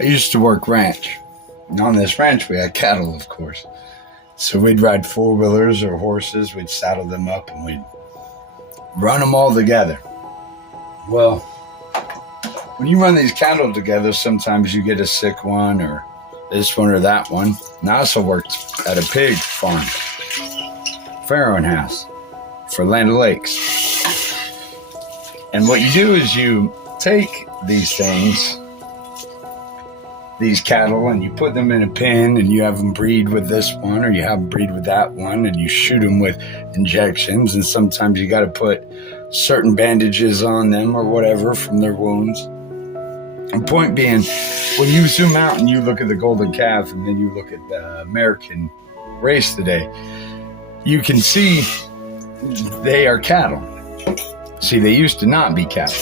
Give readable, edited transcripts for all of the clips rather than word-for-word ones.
I used to work ranch. And on this ranch, we had cattle, of course. So we'd ride four-wheelers or horses. We'd saddle them up and we'd run them all together. Well, when you run these cattle together, sometimes you get a sick one or this one or that one. And I also worked at a pig farm, farrowing house for Land O'Lakes. And what you do is you take these things, these cattle, and you put them in a pen and you have them breed with this one or you have them breed with that one and you shoot them with injections, and sometimes you got to put certain bandages on them or whatever from their wounds. And point being, when you zoom out and you look at the golden calf and then you look at the American race today, you can see they are cattle. See, they used to not be cattle.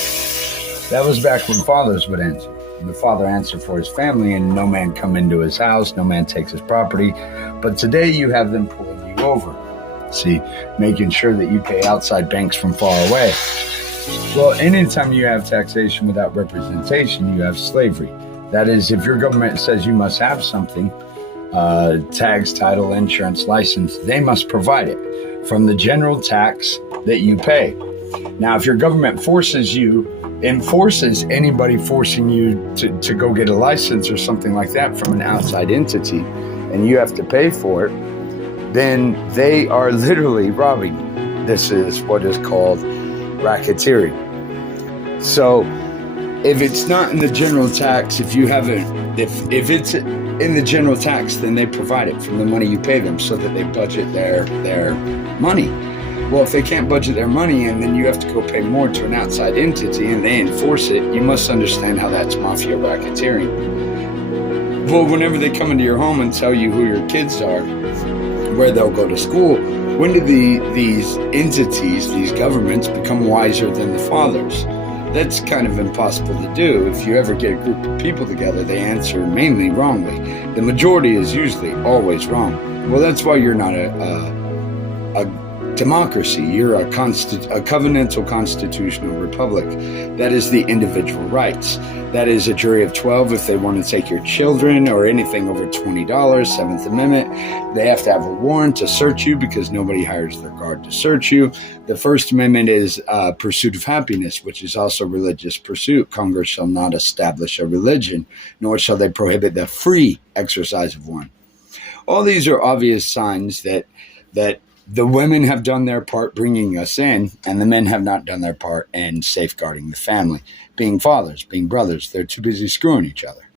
That was back when fathers would answer. The father answered for his family and no man come into his house, no man takes his property. But today you have them pulling you over. See, making sure that you pay outside banks from far away. Well, anytime you have taxation without representation, you have slavery. That is, if your government says you must have something, tags, title, insurance, license, they must provide it from the general tax that you pay. Now, if your government enforces anybody forcing you to go get a license or something like that from an outside entity, and you have to pay for it, then they are literally robbing you. This is what is called racketeering. So if it's not in the general tax, if it's in the general tax, then they provide it from the money you pay them so that they budget their money. Well, if they can't budget their money and then you have to go pay more to an outside entity and they enforce it, you must understand how that's mafia racketeering. Well, whenever they come into your home and tell you who your kids are, where they'll go to school, when do these entities, these governments, become wiser than the fathers? That's kind of impossible to do. If you ever get a group of people together, they answer mainly wrongly. The majority is usually always wrong. Well, that's why you're not a democracy. You're a covenantal constitutional republic. That is the individual rights. That is a jury of 12 if they want to take your children or anything over $20. Seventh Amendment, they have to have a warrant to search you because nobody hires their guard to search you. The First Amendment is pursuit of happiness, which is also religious pursuit. Congress shall not establish a religion, nor shall they prohibit the free exercise of one. All these are obvious signs that the women have done their part bringing us in, and the men have not done their part in safeguarding the family. Being fathers, being brothers, they're too busy screwing each other.